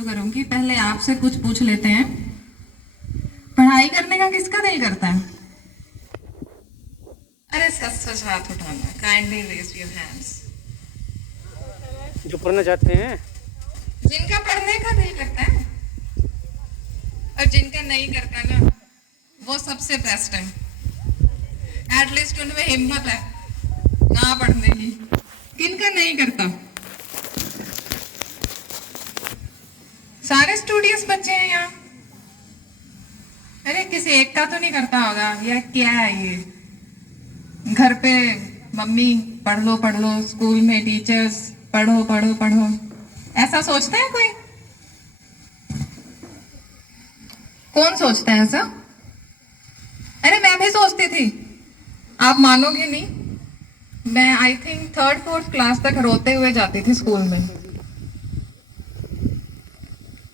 शुरू करूंगी। पहले आपसे कुछ पूछ लेते हैं, पढ़ाई करने का किसका दिल करता है? अरे सच सच हाथ उठाना, काइंडली रेज योर हैंड्स। जो पढ़ना चाहते हैं। जिनका पढ़ने का दिल करता है और जिनका नहीं करता ना, वो सबसे बेस्ट है। एटलीस्ट उनमें हिम्मत है ना पढ़ने की। किनका नहीं करता? सारे स्टूडियस बच्चे हैं यहाँ। अरे किसी एक का तो नहीं करता होगा। यार क्या है ये, घर पे मम्मी पढ़ लो, स्कूल में टीचर्स पढ़ो पढ़ो पढ़ो, ऐसा सोचते हैं कोई? कौन सोचता है ऐसा? अरे मैं भी सोचती थी, आप मानोगे नहीं, मैं I think third fourth class तक रोते हुए जाती थी स्कूल में।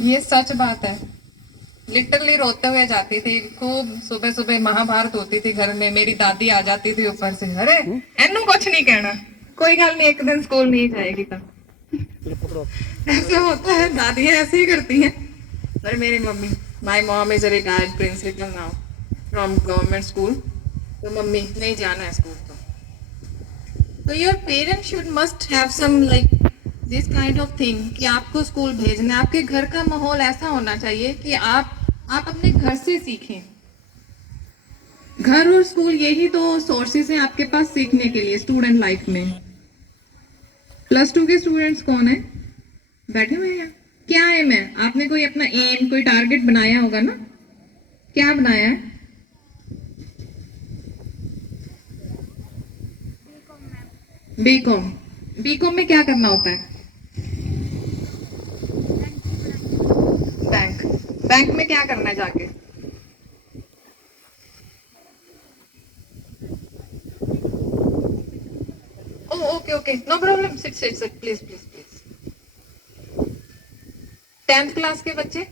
ये सच बात है, लिटरली रोते हुए जाती थी। खूब सुबह सुबह महाभारत होती थी घर में, मेरी दादी आ जाती थी ऊपर से, अरे एनू कुछ नहीं कहना, कोई गल नहीं, एक दिन स्कूल नहीं जाएगी तब। ऐसा होता है, दादी ऐसे ही करती हैं। और मेरी mummy, my mom is a retired principal now from government school, तो मम्मी नहीं जाना है स्कूल तो your parents should must have some like this kind of thing कि आपको स्कूल भेजना है। आपके घर का माहौल ऐसा होना चाहिए कि आप अपने घर से सीखें। घर और स्कूल यही तो सोर्सेज हैं आपके पास सीखने के लिए स्टूडेंट लाइफ में। +2 के स्टूडेंट्स कौन है बैठे हुए हैं? क्या एम है? आपने कोई अपना एम, कोई टारगेट बनाया होगा ना? क्या बनाया है? बीकॉम। बीकॉम में क्या करना होता है? बैंक। बैंक में क्या करना है जाके? Oh okay okay, no problem, sit sit sit, please please please. 10th class के बच्चे,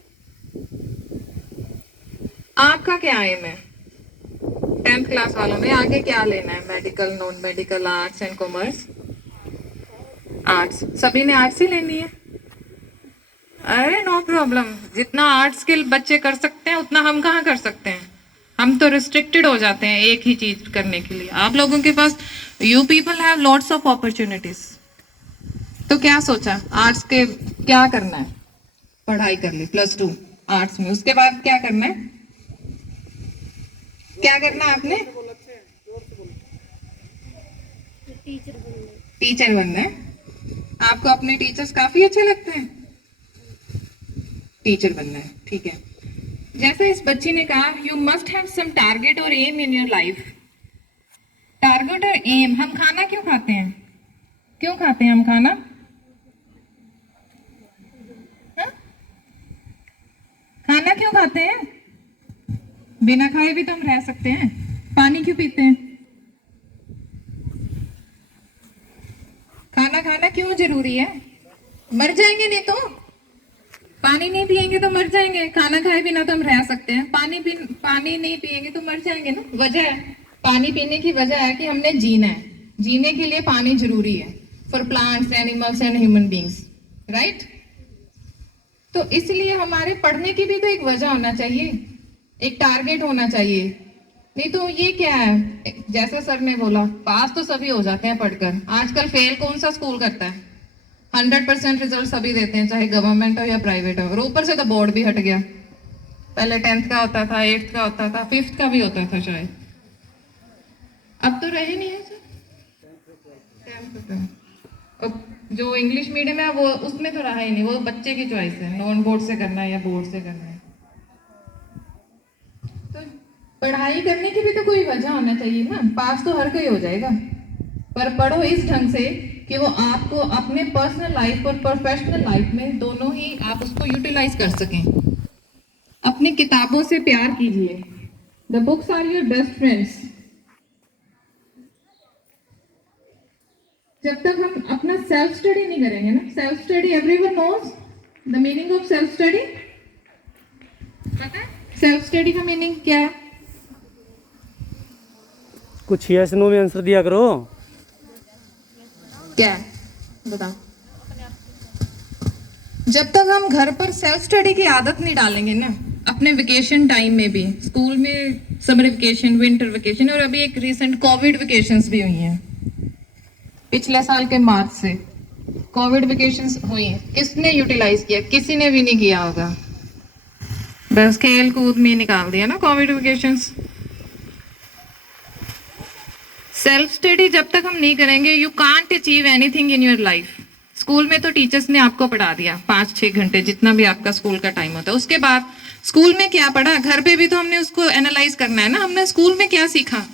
आपका क्या एम है? 10th क्लास वालों ने आगे क्या लेना है? Medical, non medical, arts and commerce? Arts, सभी ने आर्ट्स ही लेनी है। अरे नो प्रॉब्लम, जितना आर्ट्स के बच्चे कर सकते हैं उतना हम कहाँ कर सकते हैं। हम तो रिस्ट्रिक्टेड हो जाते हैं एक ही चीज करने के लिए। आप लोगों के पास, you people have lots of opportunities. तो क्या सोचा, आर्ट्स के क्या करना है? पढ़ाई कर ली +2 आर्ट्स में, उसके बाद क्या करना है? क्या करना है आपने? टीचर बनना है। आपको अपने टीचर्स काफी अच्छे लगते हैं? टीचर बनना है, ठीक है। जैसे इस बच्ची ने कहा, you must have some target और aim in your life. Target और एम, हम खाना क्यों खाते हैं? क्यों खाते हैं हम खाना? हा? खाना क्यों खाते हैं? बिना खाए भी तो हम रह सकते हैं। पानी क्यों पीते हैं? खाना खाना क्यों जरूरी है? मर जाएंगे नहीं तो। पानी नहीं पिएंगे तो मर जाएंगे, खाना खाए बिना तो हम रह सकते हैं। पानी नहीं पिएंगे तो मर जाएंगे ना। वजह है, पानी पीने की वजह है कि हमने जीना है, जीने के लिए पानी जरूरी है for plants, animals and human beings, right? तो इसलिए हमारे पढ़ने की भी तो एक वजह होना चाहिए, एक टारगेट होना चाहिए। नहीं तो ये क्या है, जैसा सर ने बोला, पास तो सभी हो जाते हैं पढ़कर, आजकल फेल कौन सा स्कूल करता है? 100% रिजल्ट सभी देते हैं, चाहे गवर्नमेंट हो या प्राइवेट हो। और ऊपर से तो बोर्ड भी हट गया, पहले 10th का होता था, 8th का होता था, 5th का भी होता था शायद, अब तो रहे नहीं है सर। 10th का अब जो इंग्लिश मीडियम है वो, उसमें तो रहा ही नहीं, वो बच्चे की चॉइस है, नॉन बोर्ड से करना है या बोर्ड से करना है। तो पढ़ाई करने की भी तो कोई वजह होना चाहिए ना। पास तो हर कोई हो जाएगा, पर पढ़ो इस ढंग से कि वो आपको अपने पर्सनल लाइफ और प्रोफेशनल लाइफ में दोनों ही आप उसको यूटिलाइज कर सकें। अपनी किताबों से प्यार कीजिए। The books are your best friends. जब तक हम अपना सेल्फ स्टडी नहीं करेंगे ना, self study, everyone knows the meaning of self study. पता है सेल्फ स्टडी का मीनिंग क्या है? कुछ यस नो में आंसर दिया करो। क्या है बताओ। जब तक हम घर पर सेल्फ स्टडी की आदत नहीं डालेंगे ना, अपने वेकेशन टाइम में भी, स्कूल में समर वेकेशन, विंटर वेकेशन, और अभी एक रिसेंट कोविड वेकेशंस भी हुई हैं पिछले साल के मार्च से। कोविड वेकेशंस हुई हैं, किसने यूटिलाइज किया? किसी ने भी नहीं किया होगा, बस खेल कूद में निकाल दिया ना कोविड वेकेशंस। सेल्फ स्टडी जब तक हम नहीं करेंगे, you can't achieve anything in your life. School में तो टीचर्स ने आपको पढ़ा दिया 5-6 घंटे, जितना भी आपका स्कूल का टाइम होता है। उसके बाद स्कूल में क्या पढ़ा, घर पे भी तो हमने उसको एनालाइज करना है ना, हमने स्कूल में क्या सीखा।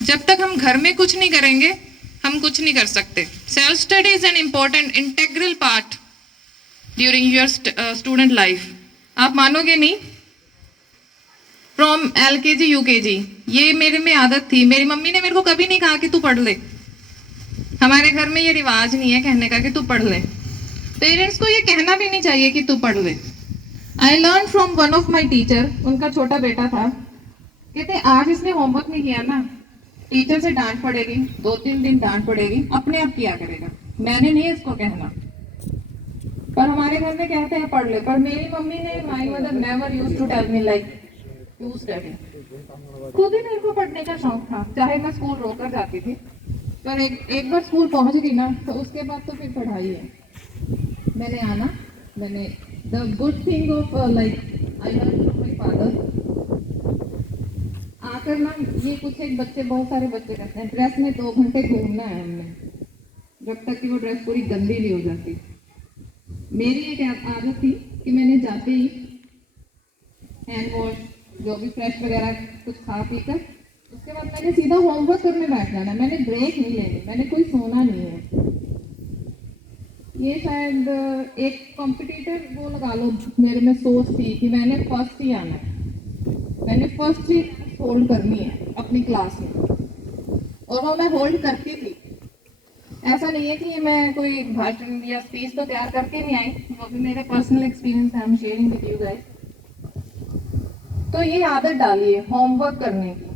जब तक हम घर में कुछ नहीं करेंगे, हम कुछ नहीं कर सकते। Self study is an important integral part during your student life. आप मानोगे नहीं, फ्रॉम LKG UKG ये मेरे में आदत थी। मेरी मम्मी ने मेरे को कभी नहीं कहा कि तू पढ़ ले। हमारे घर में ये रिवाज नहीं है कहने का कि तू पढ़ ले। पेरेंट्स को ये कहना भी नहीं चाहिए कि तू पढ़ ले। I learn from one of my teacher, उनका छोटा बेटा था, कहते आज इसने होमवर्क नहीं किया ना, टीचर से डांट पड़ेगी, 2-3 दिन डांट पड़ेगी, अपने आप किया करेगा, मैंने नहीं इसको कहना। पर हमारे घर में कहते हैं पढ़ ले, पर मेरी मम्मी ने, my mother never used to tell me like you study. खुद ही मेरे को पढ़ने का शौक था, चाहे मैं स्कूल रोकर जाती थी, पर एक बार स्कूल पहुंच गई ना, तो उसके बाद तो फिर पढ़ाई है। मैंने आना, मैंने the good thing of like I learn from my father. आकर ना ये कुछ एक बच्चे, बहुत सारे बच्चे कहते हैं ड्रेस में 2 घंटे घूमना है हमने, जब तक कि वो ड्रेस पूरी गंदी नहीं हो जाती। मेरी एक आदत थी कि मैंने जाते ही हैंड वॉश, जो भी फ्रेश वगैरह कुछ खा पी कर, उसके बाद मैंने सीधा होमवर्क करने बैठ जाना। मैंने ब्रेक नहीं लेनी, मैंने कोई सोना नहीं है। ये शायद एक कॉम्पिटिटर वो लगा लो, मेरे में सोच थी कि मैंने फर्स्ट ही आना है, मैंने फर्स्ट ही होल्ड करनी है अपनी क्लास में, और वो मैं होल्ड करती थी। ऐसा नहीं है कि मैं कोई भाषण या स्पीच तो तैयार करके नहीं आई, वो भी मेरे पर्सनल एक्सपीरियंस है, I am sharing with you guys. तो ये आदत डालिए होमवर्क करने की।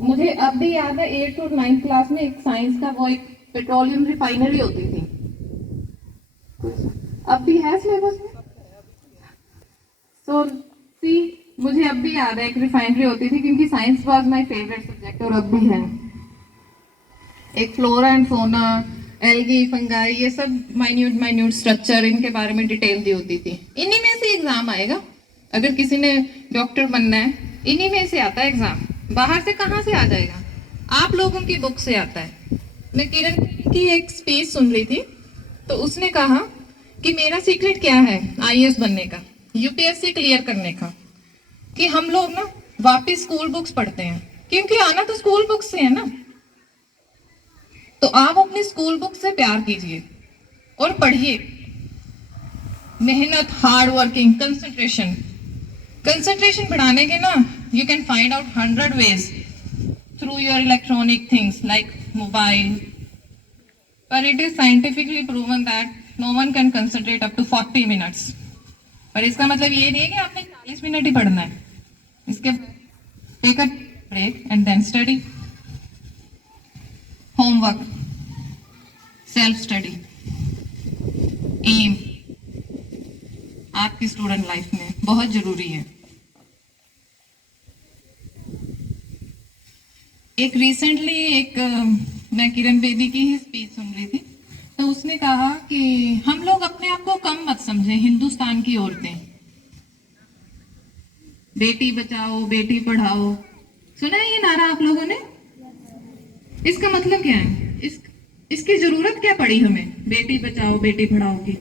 मुझे अब भी याद है 8th और 9th क्लास में एक साइंस का वो एक पेट्रोलियम रिफाइनरी होती थी, अब भी है सिलेबस में। सो सी, मुझे अब भी याद है एक रिफाइनरी होती थी, क्योंकि science was my favourite subject, और अब भी है। एक flora and fauna, algae, fungi, ये सब माइन्यूट स्ट्रक्चर, इनके बारे में डिटेल दी होती थी। इन्हीं में से एग्जाम आएगा, अगर किसी ने डॉक्टर बनना है, इन्हीं में से आता है एग्जाम। बाहर से कहाँ से आ जाएगा? आप लोगों की बुक से आता है। मैं किरण की एक स्पीच सुन रही थी, तो उसने कहा कि मेरा सीक्रेट क्या है IAS बनने का, UPSC क्लियर करने का, कि हम लोग ना वापिस स्कूल बुक्स पढ़ते हैं, क्योंकि आना तो स्कूल बुक्स से है ना। तो आप अपनी स्कूल बुक से प्यार कीजिए और पढ़िए। मेहनत, हार्ड वर्किंग, कंसंट्रेशन बढ़ाने के ना, you can find out 100 ways through your electronic things like mobile, but it is scientifically proven that no one can concentrate up to 40 minutes. पर इसका मतलब ये नहीं है कि आपने 40 मिनट ही पढ़ना है। इसके take a break and then study. Homework, self study, aim आपकी स्टूडेंट लाइफ में बहुत जरूरी है। एक रिसेंटली मैं किरण बेदी की ही स्पीच सुन रही थी, तो उसने कहा कि हम लोग अपने आप को कम मत समझें, हिंदुस्तान की औरतें। बेटी बचाओ, बेटी पढ़ाओ, सुना है ये नारा आप लोगों ने? इसका मतलब क्या है? इसकी जरूरत क्या पड़ी हमें बेटी बचाओ बेटी पढ़ाओ की?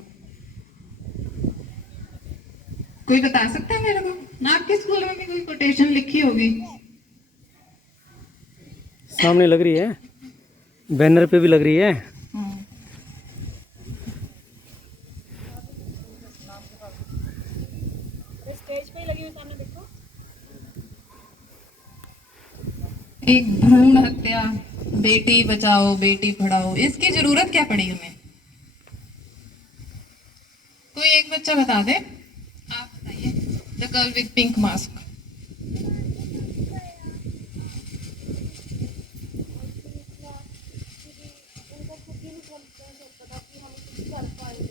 कोई बता सकता है मेरे को? आपके स्कूल में भी कोई कोटेशन लिखी होगी? सामने लग रही है, बैनर पे भी लग रही है। स्टेज पे ही लगी हुई, सामने देखो। एक भ्रूण हत्या, बेटी बचाओ बेटी पढ़ाओ, इसकी जरूरत क्या पड़ी हमें? कोई एक बच्चा बता दे। आप बताइए। The girl with pink mask. उनको खुद ही नहीं पता कि हम कुछ कर पाएंगे।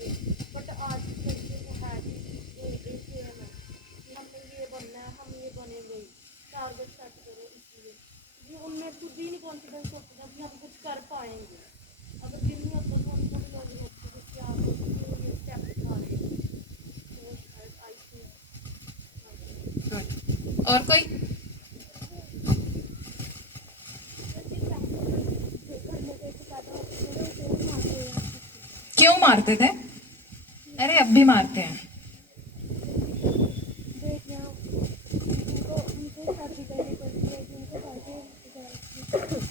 और कोई? क्यों मारते थे? अरे अब भी मारते हैं।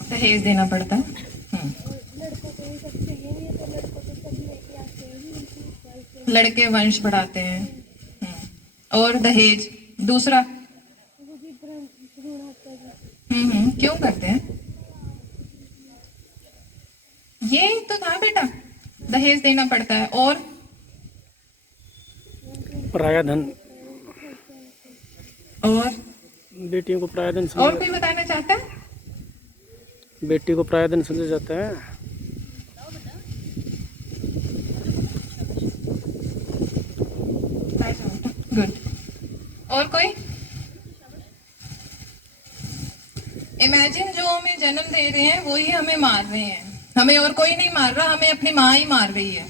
दहेज देना पड़ता है। लड़के वंश बढ़ाते हैं। और दहेज दूसरा। क्यों करते हैं? ये तो था बेटा, दहेज देना पड़ता है। और पराया धन, और बेटियों को पराया धन और समझा, कोई बताना चाहता है? बेटी को पराया धन समझा जाता है। गुड। और कोई? इमेजिन जो हमें जन्म दे रहे हैं वही हमें मार रहे हैं। हमें और कोई नहीं मार रहा, हमें अपनी माँ ही मार रही है।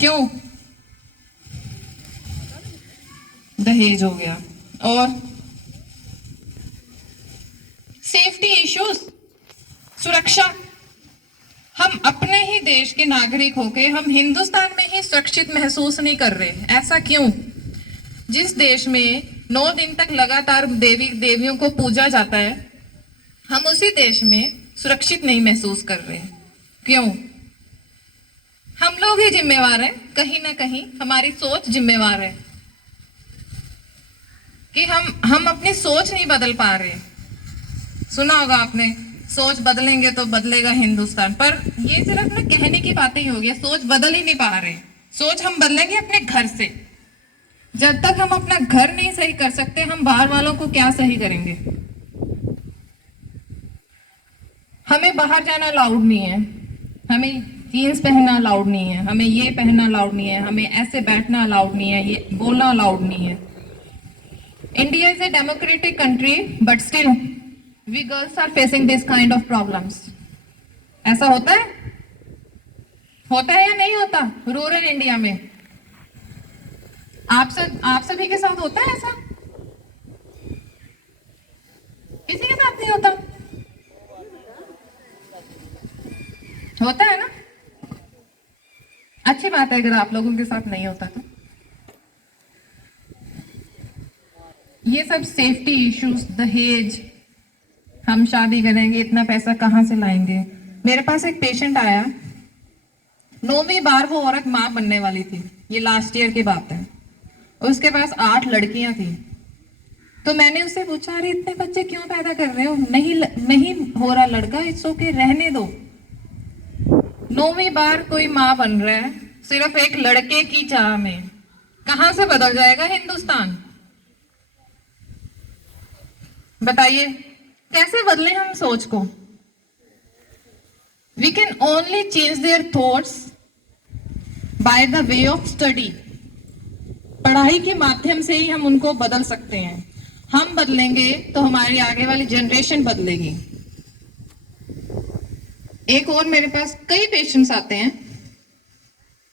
क्यों? दहेज हो गया। और सेफ्टी इश्यूज, सुरक्षा। हम अपने ही देश के नागरिक होके हम हिंदुस्तान में ही सुरक्षित महसूस नहीं कर रहे। ऐसा क्यों? जिस देश में 9 दिन तक लगातार देवियों को पूजा जाता है, हम उसी देश में सुरक्षित नहीं महसूस कर रहे। क्यों? हम लोग ही जिम्मेवार हैं, कहीं ना कहीं हमारी सोच जिम्मेवार है कि हम अपनी सोच नहीं बदल पा रहे। सुना होगा आपने, सोच बदलेंगे तो बदलेगा हिंदुस्तान, पर ये सिर्फ ना कहने की बातें ही होगी, सोच बदल ही नहीं पा रहे। सोच हम बदलेंगे अपने घर से। जब तक हम अपना घर नहीं सही कर सकते, हम बाहर वालों को क्या सही करेंगे? हमें बाहर जाना अलाउड नहीं है, हमें जीन्स पहनना अलाउड नहीं है, हमें ये पहनना अलाउड नहीं है, हमें ऐसे बैठना अलाउड नहीं है, ये बोलना अलाउड नहीं है। India is a democratic country, but still we girls are facing this kind of problems. ऐसा होता है? होता है या नहीं होता रूरल इंडिया में? आप सभी के साथ होता है ऐसा? किसी के साथ नहीं होता? होता है ना? अच्छी बात है अगर आप लोगों के साथ नहीं होता तो। ये सब सेफ्टी इश्यूज, दहेज, हम शादी करेंगे इतना पैसा कहाँ से लाएंगे। मेरे पास एक पेशेंट आया, 9वीं बार वो औरत माँ बनने वाली थी, ये लास्ट ईयर की बात है। उसके पास 8 लड़कियां थी। तो मैंने उससे पूछा, अरे इतने बच्चे क्यों पैदा कर रहे हो? नहीं हो रहा लड़का, इट्स ओके, रहने दो। 9वीं बार कोई माँ बन रहा है सिर्फ एक लड़के की चाह में। कहां से बदल जाएगा हिंदुस्तान? बताइए कैसे बदले हम सोच को? We can only change their thoughts by the way of study. पढ़ाई के माध्यम से ही हम उनको बदल सकते हैं। हम बदलेंगे तो हमारी आगे वाली जनरेशन बदलेगी। एक और मेरे पास कई पेशेंट्स आते हैं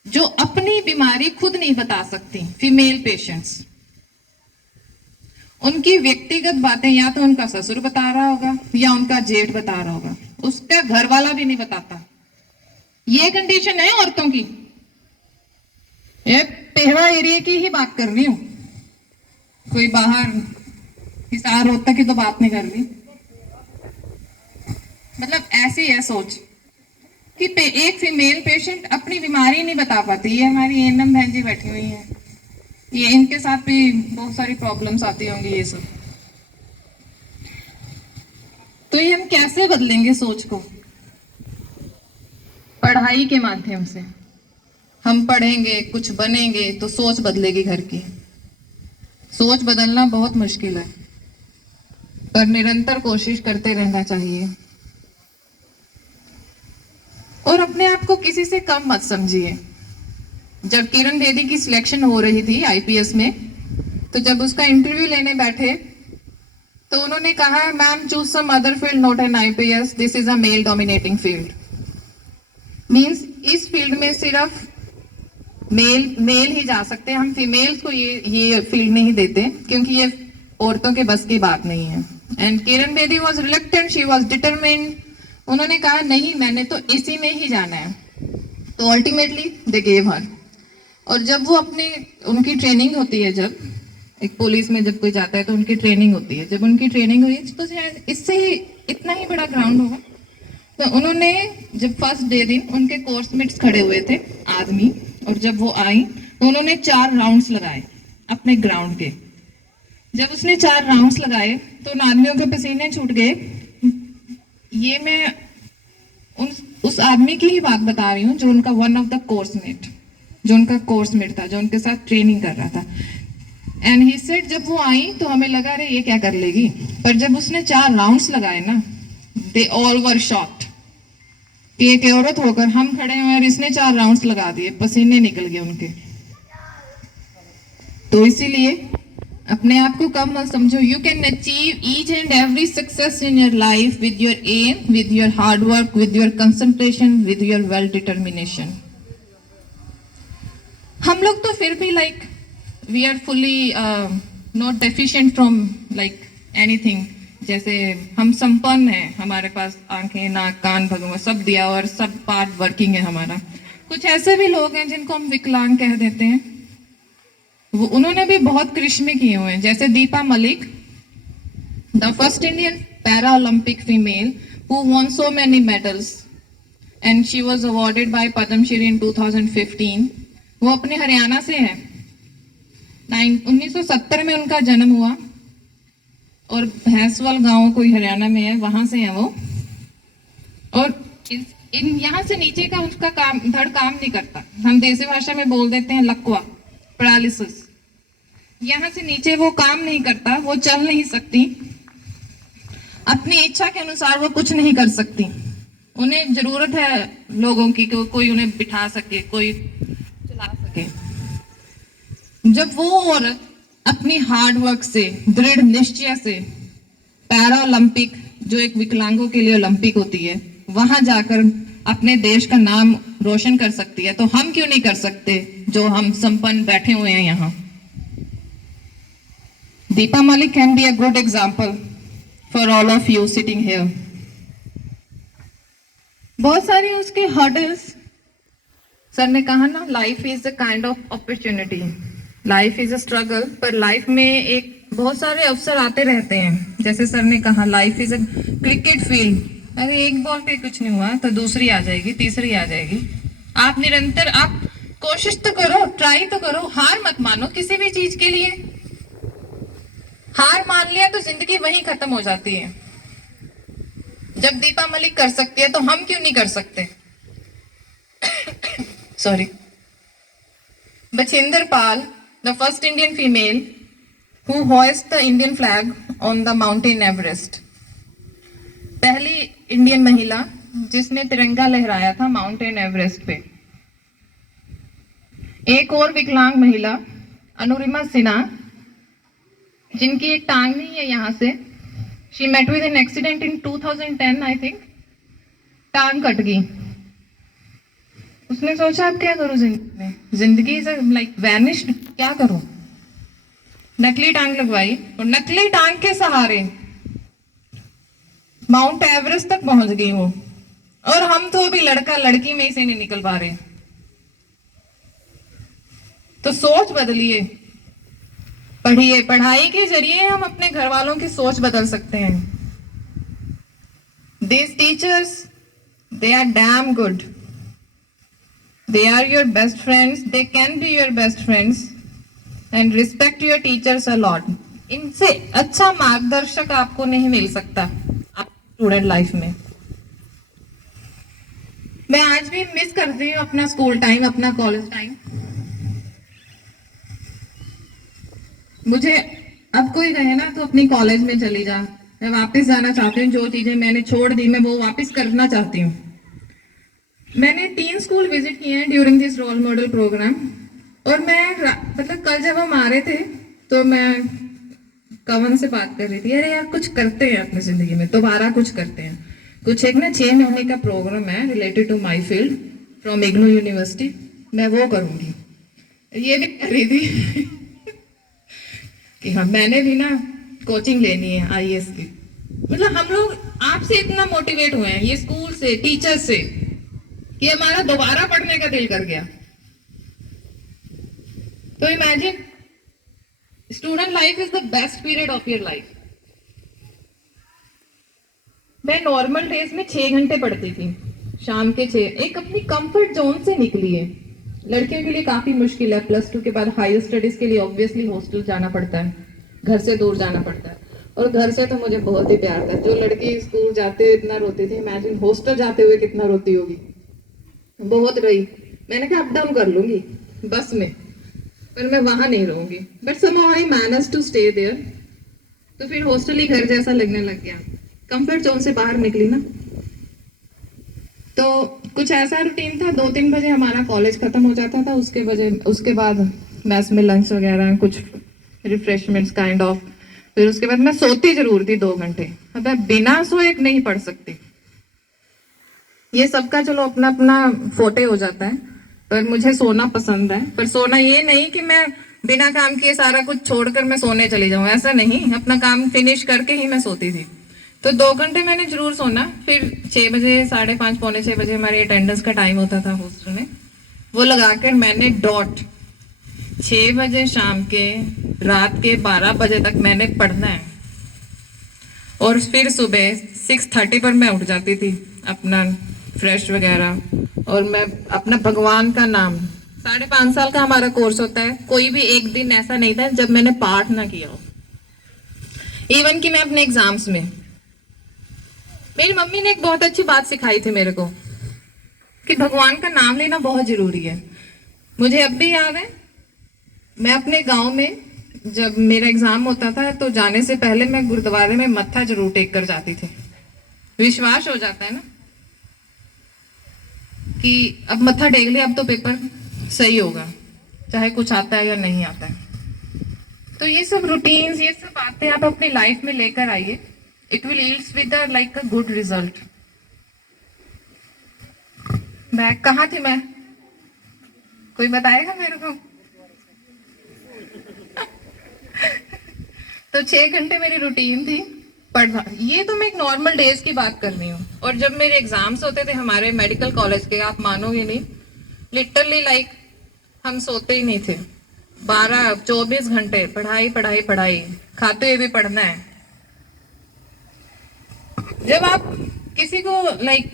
जो अपनी बीमारी खुद नहीं बता सकती, फीमेल पेशेंट्स। उनकी व्यक्तिगत बातें या तो उनका ससुर बता रहा होगा या उनका जेठ बता रहा होगा, उसका घर वाला भी नहीं बताता। ये कंडीशन है औरतों की। ये पेहवा एरिया की ही बात कर रही हूं, कोई बाहर हिसार रोहतक की तो बात नहीं कर रही। मतलब ऐसी है सोच कि एक फीमेल पेशेंट अपनी बीमारी नहीं बता पाती। ये हमारी एएनएम बहन जी बैठी हुई है, ये इनके साथ भी बहुत सारी प्रॉब्लम्स आती होंगी ये सब। तो ये हम कैसे बदलेंगे सोच को? पढ़ाई के माध्यम से। हम पढ़ेंगे, कुछ बनेंगे तो सोच बदलेगी घर की। सोच बदलना बहुत मुश्किल है, पर निरंतर कोशिश करते रहना चाहिए। और अपने आप को किसी से कम मत समझिए। जब किरण बेदी की सिलेक्शन हो रही थी आईपीएस में, तो जब उसका इंटरव्यू लेने बैठे तो उन्होंने कहा, ma'am choose some other field, not an IPS, this is a male dominating field. Means इस फील्ड में सिर्फ मेल ही जा सकते हैं, हम फीमेल्स को ये फील्ड नहीं देते, क्योंकि ये औरतों के बस की बात नहीं है। And Kiran Bedi was reluctant, she was determined. उन्होंने कहा नहीं, मैंने तो इसी में ही जाना है। तो अल्टीमेटली दे गेव हर। और जब वो अपने, उनकी ट्रेनिंग होती है, जब एक पुलिस में जब कोई जाता है तो उनकी ट्रेनिंग होती है, जब उनकी ट्रेनिंग हुई तो शायद इससे ही इतना ही बड़ा ग्राउंड होगा। तो उन्होंने जब फर्स्ट डे दिन उनके कोर्समेट्स खड़े हुए थे आदमी, और जब वो आई तो उन्होंने 4 राउंड्स लगाए अपने ग्राउंड के। जब उसने 4 राउंड्स लगाए तो उन आदमियों के पसीने छूट गए। ये मैं उस आदमी की ही बात बता रही हूँ जो उनका वन ऑफ द कोर्समेट, जो उनका कोर्समेट था, जो उनके साथ ट्रेनिंग कर रहा था। एंड ही सेड, जब वो आई तो हमें लगा अरे ये क्या कर लेगी, पर जब उसने 4 राउंड्स लगाए ना, दे ऑल वर शॉक्ड कि एक औरत होकर हम खड़े हैं और इसने 4 राउंड्स लगा दिए, पसीने निकल गए उनके। तो इसीलिए अपने आप को कम मत समझो। You can achieve each and every success in your life with your aim, with your hard work, with your concentration, with your well determination. हम लोग तो फिर भी like we are fully not deficient from like anything. जैसे हम संपन्न हैं, हमारे पास आंखें, नाक, कान, भगवान सब दिया और सब पार्ट वर्किंग है हमारा। कुछ ऐसे भी लोग हैं जिनको हम विकलांग कह देते हैं, वो उन्होंने भी बहुत करिश्मे किए हुए हैं। जैसे Deepa Malik, the first Indian para Olympic female who won so many medals and she was awarded by Padma Shri in 2015। वो अपने हरियाणा से है। 1970 में उनका जन्म हुआ और भैंसवाल गांव कोई हरियाणा में है, वहां से है वो। और इन यहाँ से नीचे का उसका काम धड़ काम नहीं करता। हम देसी भाषा में बोल देते हैं लकवा, पैरालिसिस। यहाँ से नीचे वो काम नहीं करता, वो चल नहीं सकती, अपनी इच्छा के अनुसार वो कुछ नहीं कर सकती। उन्हें जरूरत है लोगों की कि कोई उन्हें बिठा सके, कोई चला सके। जब वो औरत अपनी हार्ड वर्क से, दृढ़ निश्चय से पैरा ओलंपिक, जो एक विकलांगों के लिए ओलंपिक होती है, वहां जाकर अपने देश का नाम रोशन कर सकती है, तो हम क्यों नहीं कर सकते जो हम संपन्न बैठे हुए हैं यहाँ। Deepa Malik can be a good example for all of you sitting here. बहुत सारी उसके हर्डल्स, सर ने कहा ना, life is a kind of opportunity, life is a struggle, पर लाइफ में एक बहुत सारे अवसर आते रहते हैं। जैसे सर ने कहा life is a cricket field, अरे एक बॉल पे कुछ नहीं हुआ तो दूसरी आ जाएगी, तीसरी आ जाएगी। आप निरंतर, आप कोशिश तो करो, ट्राई तो करो, हार मत मानो किसी भी चीज के लिए। हार मान लिया तो जिंदगी वहीं खत्म हो जाती है। जब दीपा मलिक कर सकती है तो हम क्यों नहीं कर सकते। Sorry. Bachendri Pal, the first Indian female who hoisted the Indian flag on the mountain Everest, पहली इंडियन महिला जिसने तिरंगा लहराया था माउंटेन एवरेस्ट पे। एक और विकलांग महिला अनुरिमा सिन्हा, जिनकी एक टांग नहीं है यहाँ से, she met with an accident in 2010 I think, टांग कट गई। उसने सोचा अब क्या करूं जिंदगी में, जिंदगी से लाइक वैनिश्ड, क्या करूं। नकली टांग लगवाई और नकली टांग के सहारे माउंट एवरेस्ट तक पहुंच गई वो। और हम तो अभी लड़का लड़की में से नहीं निकल पा रहे। तो सोच बदलिए, पढ़िए, पढ़ाई के जरिए हम अपने घर वालों की सोच बदल सकते हैं। These teachers, they are damn good. They are your best friends. They can be your best friends. And respect your teachers a lot. इनसे अच्छा मार्गदर्शक आपको नहीं मिल सकता आप स्टूडेंट लाइफ में। मैं आज भी मिस करती हूँ अपना स्कूल टाइम, अपना कॉलेज टाइम। मुझे अब कोई कहे ना तो अपनी कॉलेज में चली जा, मैं वापस जाना चाहती हूँ। जो चीजें मैंने छोड़ दी मैं वो वापस करना चाहती हूँ। मैंने 3 स्कूल विजिट किए हैं during this role model program. और मैं मतलब कल जब हम आ रहे थे तो मैं कवन से बात कर रही थी, अरे यार कुछ करते हैं अपनी जिंदगी में, दोबारा कुछ करते हैं। कुछ एक ना 6 महीने का प्रोग्राम है related to my field from IGNOU university, मैं वो करूंगी। ये भी कर रही थी कि हाँ मैंने भी ना कोचिंग लेनी है आईएएस की। मतलब हम लोग आपसे इतना मोटिवेट हुए हैं, ये स्कूल से, टीचर से, कि हमारा दोबारा पढ़ने का दिल कर गया। तो imagine, student life is the best period of your life. मैं नॉर्मल डेज में 6 घंटे पढ़ती थी, शाम के 6। एक अपनी कंफर्ट जोन से निकली है। लड़कियों के लिए काफी मुश्किल है, +2 के बाद हायर स्टडीज के लिए ऑब्वियसली हॉस्टल जाना पड़ता है, घर से दूर जाना पड़ता है। और घर से तो मुझे बहुत ही प्यार था। जो लड़की स्कूल जाते हुए इतना रोती थी, इमेजिन हॉस्टल जाते हुए कितना रोती होगी। बहुत रोई। मैंने कहा अप डाउन कर लूंगी बस में, पर मैं वहां नहीं रहूंगी। But somehow I managed to stay there। तो फिर हॉस्टल ही घर जैसा लगने लग गया, कंफर्ट जोन से बाहर निकली ना। तो कुछ ऐसा रूटीन था, 2-3 बजे हमारा कॉलेज खत्म हो जाता था। उसके बाद मैस में लंच वगैरह, कुछ रिफ्रेशमेंट्स काइंड ऑफ। फिर उसके बाद मैं सोती जरूर थी 2 घंटे। अब मैं बिना सोए नहीं पढ़ सकती। ये सबका चलो अपना अपना फोटे हो जाता है, पर मुझे सोना पसंद है। पर सोना ये नहीं कि मैं बिना काम किए सारा कुछ छोड़कर मैं सोने चली जाऊं, ऐसा नहीं। अपना काम फिनिश करके ही मैं सोती थी। तो 2 घंटे मैंने जरूर सोना। फिर 6 बजे, 5:30, पौने 6 बजे हमारे अटेंडेंस का टाइम होता था हॉस्टल में। वो लगाकर मैंने डॉट 6 बजे शाम के, रात के 12 बजे तक मैंने पढ़ना है। और फिर सुबह 6:30 पर मैं उठ जाती थी, अपना फ्रेश वगैरह, और मैं अपना भगवान का नाम। 5.5 साल का हमारा कोर्स होता है, कोई भी एक दिन ऐसा नहीं था जब मैंने पाठ ना किया हो। इवन कि मैं अपने एग्जाम्स में, मेरी मम्मी ने एक बहुत अच्छी बात सिखाई थी मेरे को, कि भगवान का नाम लेना बहुत जरूरी है। मुझे अब भी याद है, मैं अपने गांव में जब मेरा एग्जाम होता था तो जाने से पहले मैं गुरुद्वारे में मत्था जरूर टेक कर जाती थी। विश्वास हो जाता है ना कि अब मत्था टेक लिया, अब तो पेपर सही होगा, चाहे कुछ आता है या नहीं आता है। तो ये सब रूटीन्स, ये सब बातें आप अपनी लाइफ में लेकर आइए। It will yields with like a good result. मैं कहाँ थी मैं, कोई बताएगा मेरे को? तो 6 घंटे मेरी रूटीन थी पढ़ना। ये तो मैं एक नॉर्मल डेज की बात कर रही हूँ। और जब मेरे एग्जाम्स होते थे हमारे मेडिकल कॉलेज के, आप मानोगे नहीं, लिटरली लाइक हम सोते ही नहीं थे। 12-24 घंटे पढ़ाई पढ़ाई पढ़ाई, खाते हुए भी पढ़ना है। जब आप किसी को लाइक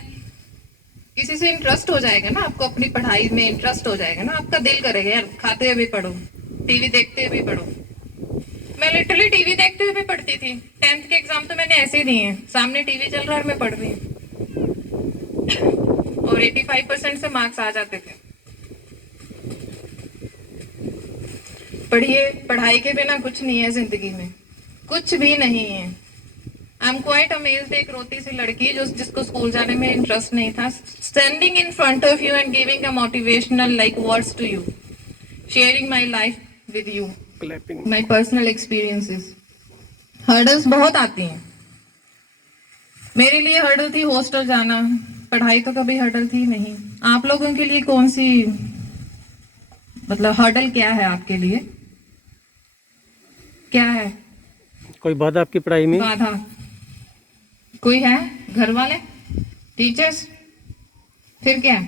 किसी से इंटरेस्ट हो जाएगा ना, आपको अपनी पढ़ाई में इंटरेस्ट हो जाएगा ना, आपका दिल करेगा यार खाते हुए भी पढ़ो, टीवी देखते हुए भी पढ़ो। मैं लिटरली टीवी देखते हुए भी पढ़ती थी। 10th के एग्जाम तो मैंने ऐसे ही दिए हैं, सामने टीवी चल रहा है और मैं पढ़ रही हूँ, और 85% से मार्क्स आ जाते थे। पढ़िए, पढ़ाई के बिना कुछ नहीं है जिंदगी में, कुछ भी नहीं है। आई एम क्वाइट अमेज्ड, एक रोती सी लड़की जिसको स्कूल जाने में इंटरेस्ट नहीं था, standing in front of you and giving a motivational like words to you, sharing my life with you, my personal experiences. Hurdles बहुत आती हैं। मेरे लिए हर्डल थी हॉस्टल जाना, पढ़ाई तो कभी हर्डल थी नहीं। आप लोगों के लिए कौन सी, मतलब हर्डल क्या है आपके लिए, क्या है कोई बाधा आपकी पढ़ाई में? बाधा कोई है? घर वाले, टीचर्स, फिर क्या,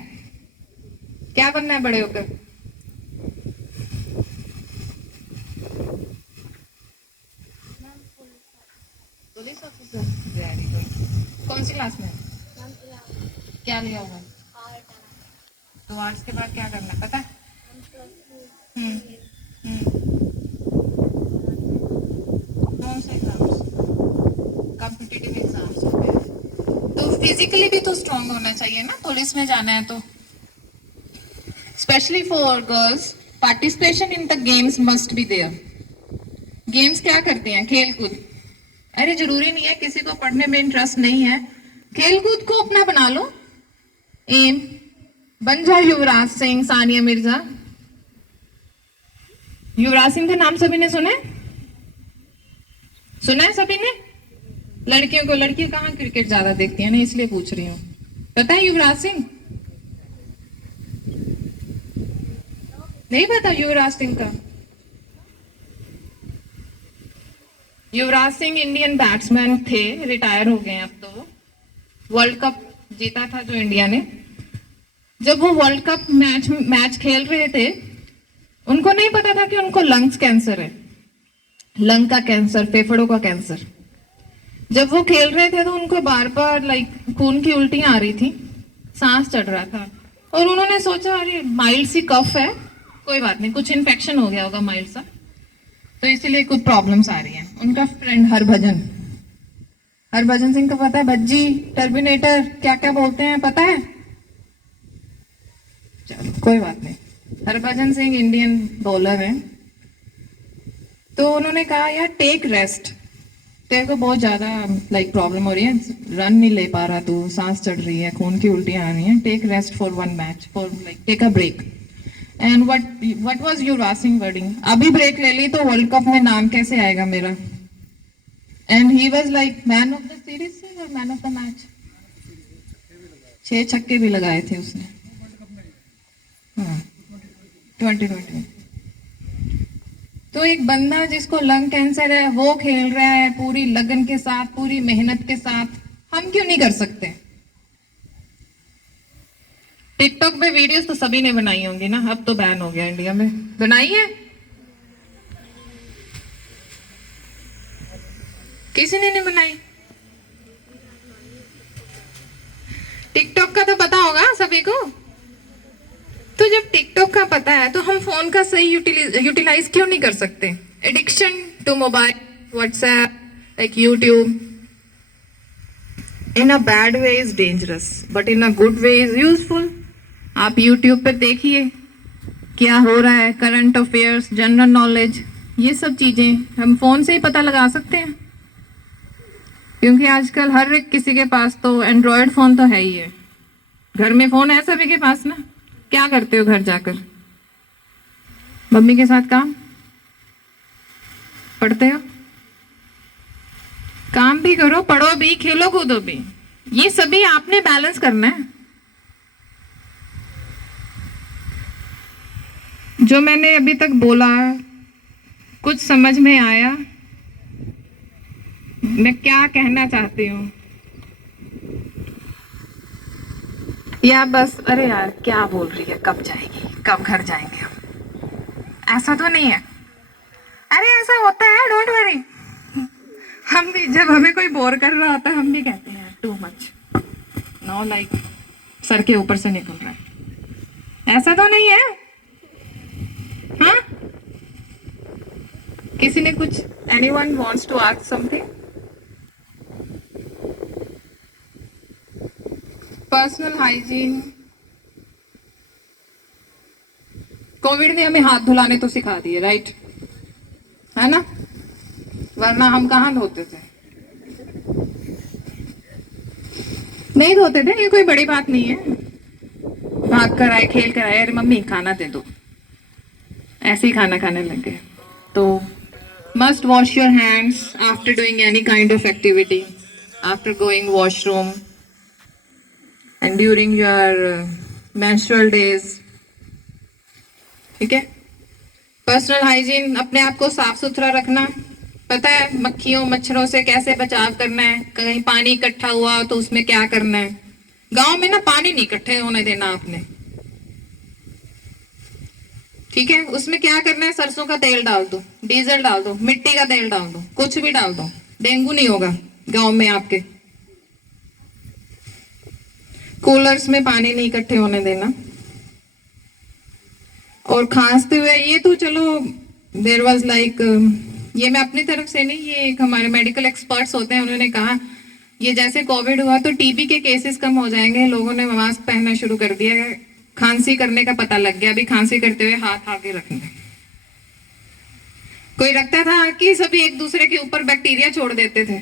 क्या बनना है बड़े होकर? Police officer, very good. कौन सी क्लास में? क्या लिया होगा? तो आर्ट्स के बाद क्या करना है पता है? हम्म, कौन से एग्जाम्स? कॉम्पिटिटिव एग्जाम्स होते हैं। तो फिजिकली भी तो स्ट्रांग होना चाहिए ना, पुलिस में जाना है तो। Specially for girls, participation in the games must be there. Games क्या करती हैं? खेल कूद। अरे जरूरी नहीं है किसी को पढ़ने में इंटरेस्ट नहीं है, खेल कूद को अपना बना लो एम। बन जाओ युवराज सिंह, सानिया मिर्जा। युवराज सिंह का नाम सभी ने सुना है? सुना है सभी ने? लड़कियों कहाँ क्रिकेट ज्यादा देखती है ना, इसलिए पूछ रही हूँ। पता है युवराज सिंह? नहीं पता युवराज सिंह का? युवराज सिंह इंडियन बैट्समैन थे, रिटायर हो गए अब तो वो। वर्ल्ड कप जीता था जो इंडिया ने। जब वो वर्ल्ड कप मैच खेल रहे थे, उनको नहीं पता था कि उनको लंग्स कैंसर है, लंग का कैंसर, फेफड़ों का कैंसर। जब वो खेल रहे थे तो उनको बार बार खून की उल्टियां आ रही थी, सांस चढ़ रहा था, और उन्होंने सोचा अरे माइल्ड सी कफ है, कोई बात नहीं, कुछ इन्फेक्शन हो गया होगा माइल्ड सा, तो इसीलिए कुछ प्रॉब्लम्स आ रही हैं। उनका फ्रेंड हरभजन सिंह को पता है, भज्जी, टर्मिनेटर, क्या क्या बोलते हैं पता है? चलो कोई बात नहीं। हरभजन सिंह इंडियन बॉलर है, तो उन्होंने कहा यार टेक रेस्ट, तेरे को बहुत ज्यादा प्रॉब्लम हो रही है, रन नहीं ले पा रहा तू, सांस चढ़ रही है, खून की उल्टियां आ रही हैं, take rest for one match, for take a break. And what was Yuvraj Singh wording? अभी ब्रेक ले ली तो वर्ल्ड कप में नाम कैसे आएगा मेरा? And he was like man of the series और मैन ऑफ द मैच। 6 छक्के भी लगाए थे उसने। हाँ, 2020। तो एक बंदा जिसको लंग कैंसर है वो खेल रहा है पूरी लगन के साथ, पूरी मेहनत के साथ, हम क्यों नहीं कर सकते? टिकटॉक पे वीडियोस तो सभी ने बनाई होंगी ना, अब तो बैन हो गया इंडिया में, बनाई है? किसी ने नहीं बनाई? टिकटॉक का तो पता होगा सभी को। तो जब टिकटॉक का पता है तो हम फोन का सही यूटिलाइज क्यों नहीं कर सकते? Addiction to mobile, WhatsApp, YouTube in a bad way is dangerous, but in a good way is useful. आप यूट्यूब पर देखिए क्या हो रहा है, करंट अफेयर्स, जनरल नॉलेज, ये सब चीजें हम फोन से ही पता लगा सकते हैं, क्योंकि आजकल हर एक किसी के पास तो एंड्रॉयड फोन तो है ही है। घर में फोन है सभी के पास ना। क्या करते हो घर जाकर? मम्मी के साथ काम, पढ़ते हो, काम भी करो, पढ़ो भी, खेलो कूदो भी, ये सभी आपने बैलेंस करना है। जो मैंने अभी तक बोला, कुछ समझ में आया मैं क्या कहना चाहती हूँ? या बस अरे यार क्या बोल रही है, कब जाएगी, कब घर जाएंगे हम? ऐसा तो नहीं है। अरे ऐसा होता है, डोंट वरी। हम भी जब हमें कोई बोर कर रहा होता है हम भी कहते हैं टू मच, नो सर के ऊपर से निकल रहा है। ऐसा तो नहीं है? हाँ, किसी ने कुछ, anyone wants to ask something? Personal hygiene, Covid ने हमें हाथ धुलाने तो सिखा दिए, राइट? है ना? वरना हम कहाँ धोते थे? नहीं धोते थे, ये कोई बड़ी बात नहीं है। भाग कर आए, खेल कर आए, अरे मम्मी खाना दे दो, ऐसे ही खाना खाने लग गए। तो must wash your hands after doing any kind of activity, after going washroom and during your menstrual days, ठीक है? पर्सनल हाइजीन, अपने आप को साफ सुथरा रखना। पता है मक्खियों मच्छरों से कैसे बचाव करना है? कहीं पानी इकट्ठा हुआ तो उसमें क्या करना है? गांव में ना पानी नहीं इकट्ठे होने देना आपने, ठीक है? उसमें क्या करना है? सरसों का तेल डाल दो, डीजल डाल दो, मिट्टी का तेल डाल दो, कुछ भी डाल दो, डेंगू नहीं होगा गांव में आपके। कूलर्स में पानी नहीं इकट्ठे होने देना। और खांसते हुए, ये तो चलो देयर वाज ये मैं अपनी तरफ से नहीं, ये एक हमारे मेडिकल एक्सपर्ट्स होते हैं, उन्होंने कहा ये जैसे कोविड हुआ तो टीबी के केसेस कम हो जाएंगे, लोगों ने मास्क पहनना शुरू कर दिया है, खांसी करने का पता लग गया, अभी खांसी करते हुए हाथ आगे रखना। कोई रखता था कि सभी एक दूसरे के ऊपर बैक्टीरिया छोड़ देते थे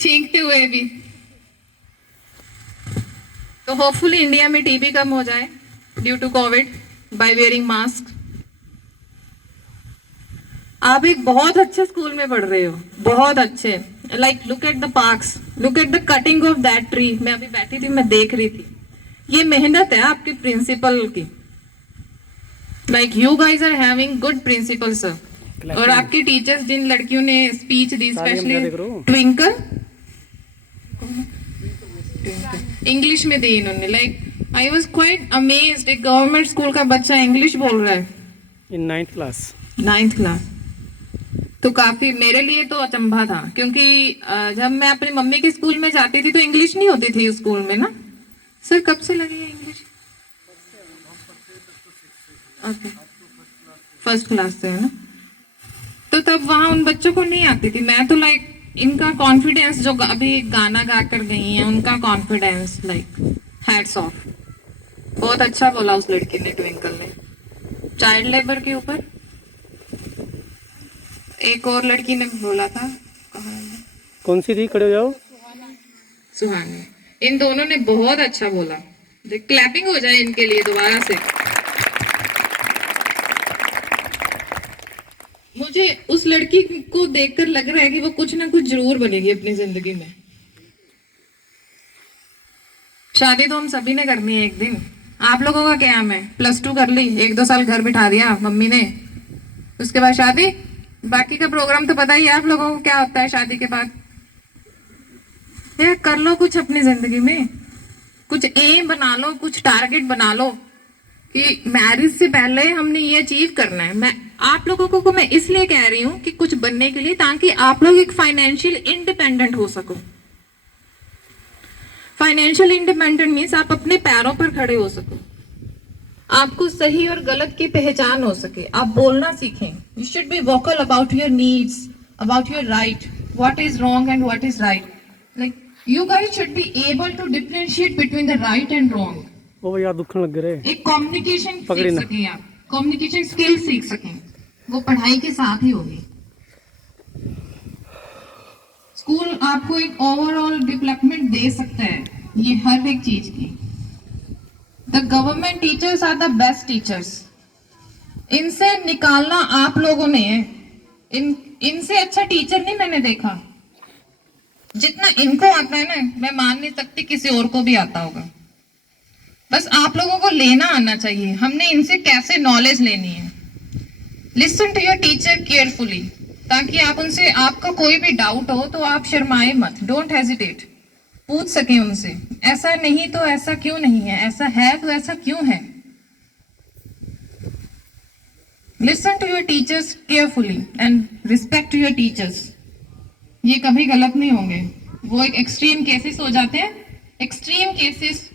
छींकते हुए भी। तो होपफुली इंडिया में टीबी कम हो जाए due to Covid by wearing mask. आप एक बहुत अच्छे स्कूल में पढ़ रहे हो, बहुत अच्छे, look at the parks, look at the cutting of that tree. मैं अभी बैठी थी, मैं देख रही थी, ये मेहनत है आपके प्रिंसिपल की। You guys are having good principal sir, और आपकी टीचर्स जिन लड़कियों ने स्पीच दी ताली हम स्पेशली ज़्यादा करो। ट्विंकल इंग्लिश में दी इन्होंने, like I was quite amazed, एक गवर्नमेंट स्कूल का बच्चा इंग्लिश बोल रहा है इन 9th क्लास। 9th class. तो काफी मेरे लिए तो अचंभा था, क्योंकि जब मैं अपनी मम्मी के स्कूल में जाती थी तो इंग्लिश नहीं होती थी उस स्कूल में ना। सर कब से लगी है इंग्लिश? ओके, फर्स्ट क्लास से है ना। तो तब वहां उन बच्चों को नहीं आती थी। मैं तो लाइक इनका कॉन्फिडेंस, जो अभी गाना गा कर गई हैं उनका कॉन्फिडेंस, लाइक हैट्स ऑफ। बहुत अच्छा बोला उस लड़की ने, ट्विंकल ने। चाइल्ड लेबर के ऊपर एक और लड़की ने बोला था, कहाँ है? कौन सी थी? खड़े हो जाओ। सुहानी। इन दोनों ने बहुत अच्छा बोला। क्लैपिंग हो जाए इनके लिए दोबारा से। मुझे उस लड़की को देखकर लग रहा है कि वो कुछ ना कुछ जरूर बनेगी अपनी जिंदगी में। शादी तो हम सभी ने करनी है एक दिन। आप लोगों का क्या है? +2 कर ली, 1-2 साल घर बिठा दिया मम्मी ने, उसके बाद शादी। बाकी का प्रोग्राम तो पता ही है आप लोगों को क्या होता है शादी के बाद। कर लो कुछ अपनी जिंदगी में, कुछ एम बना लो, कुछ टारगेट बना लो कि मैरिज से पहले हमने ये अचीव करना है। मैं आप लोगों को मैं इसलिए कह रही हूँ कि कुछ बनने के लिए, ताकि आप लोग एक फाइनेंशियल इंडिपेंडेंट हो सको। फाइनेंशियल इंडिपेंडेंट मीन्स आप अपने पैरों पर खड़े हो सको, आपको सही और गलत की पहचान हो सके, आप बोलना सीखें। You should be vocal about your needs, about your right, what is wrong and what is right. Like you guys should be able to differentiate between the right and wrong. वो यार दुखन लग रहे। एक कम्युनिकेशन पकड़ी सीख ना। सकें आप, कम्युनिकेशन स्किल सीख सकें, वो पढ़ाई के साथ ही होगी। स्कूल आपको एक ओवरऑल डेवलपमेंट दे सकता है, ये हर एक चीज की। The government teachers are the best teachers. इनसे निकालना आप लोगों ने है। इनसे अच्छा टीचर नहीं मैंने देखा। जितना इनको आता है ना, मैं मान नहीं सकती किसी और को भी आता होगा। बस आप लोगों को लेना आना चाहिए। हमने इनसे कैसे नॉलेज लेनी है। Listen to your teacher carefully, ताकि आप उनसे, आपका कोई भी डाउट हो तो आप शर्माए मत, डोंट हेजिटेट, पूछ सके उनसे, ऐसा नहीं तो ऐसा क्यों नहीं है, ऐसा है तो ऐसा क्यों है। Listen to your teachers carefully and respect to your teachers. ये कभी गलत नहीं होंगे। वो एक एक्सट्रीम केसेस हो जाते हैं, एक्सट्रीम केसेस